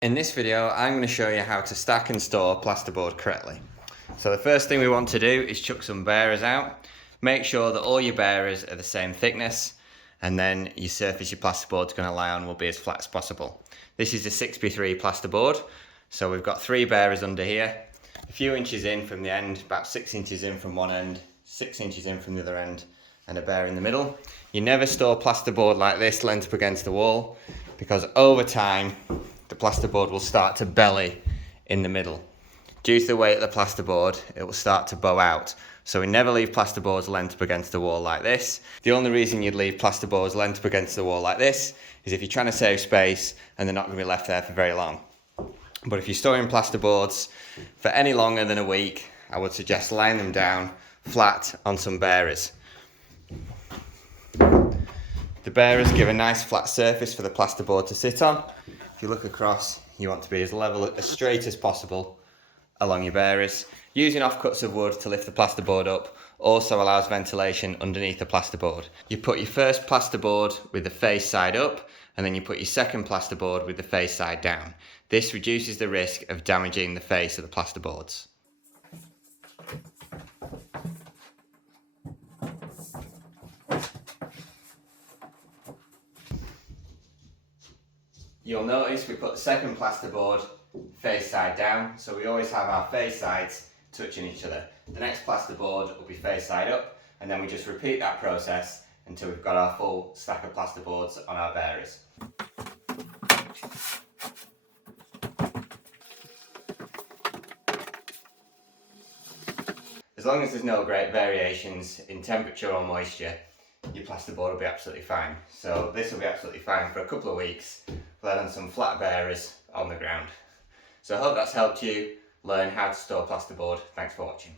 In this video, I'm going to show you how to stack and store plasterboard correctly. So the first thing we want to do is chuck some bearers out. Make sure that all your bearers are the same thickness, and then your surface your plasterboard is going to lie on will be as flat as possible. This is a 6x3 plasterboard, so we've got 3 bearers under here, a few inches in from the end, about 6 inches in from one end, 6 inches in from the other end, and a bearer in the middle. You never store plasterboard like this lent up against the wall, because over time the plasterboard will start to belly in the middle. Due to the weight of the plasterboard, it will start to bow out. So we never leave plasterboards lent up against the wall like this. The only reason you'd leave plasterboards lent up against the wall like this is if you're trying to save space and they're not going to be left there for very long. But if you're storing plasterboards for any longer than a week, I would suggest laying them down flat on some bearers. The bearers give a nice flat surface for the plasterboard to sit on. If you look across, you want to be as level, as straight as possible along your bearers. Using offcuts of wood to lift the plasterboard up also allows ventilation underneath the plasterboard. You put your first plasterboard with the face side up, and then you put your second plasterboard with the face side down. This reduces the risk of damaging the face of the plasterboards. You'll notice we put the second plasterboard face side down, so we always have our face sides touching each other. The next plasterboard will be face side up, and then we just repeat that process until we've got our full stack of plasterboards on our bearers. As long as there's no great variations in temperature or moisture, your plasterboard will be absolutely fine. So this will be absolutely fine for a couple of weeks, laid on some flat bearers on the ground. So I hope that's helped you learn how to store plasterboard. Thanks for watching.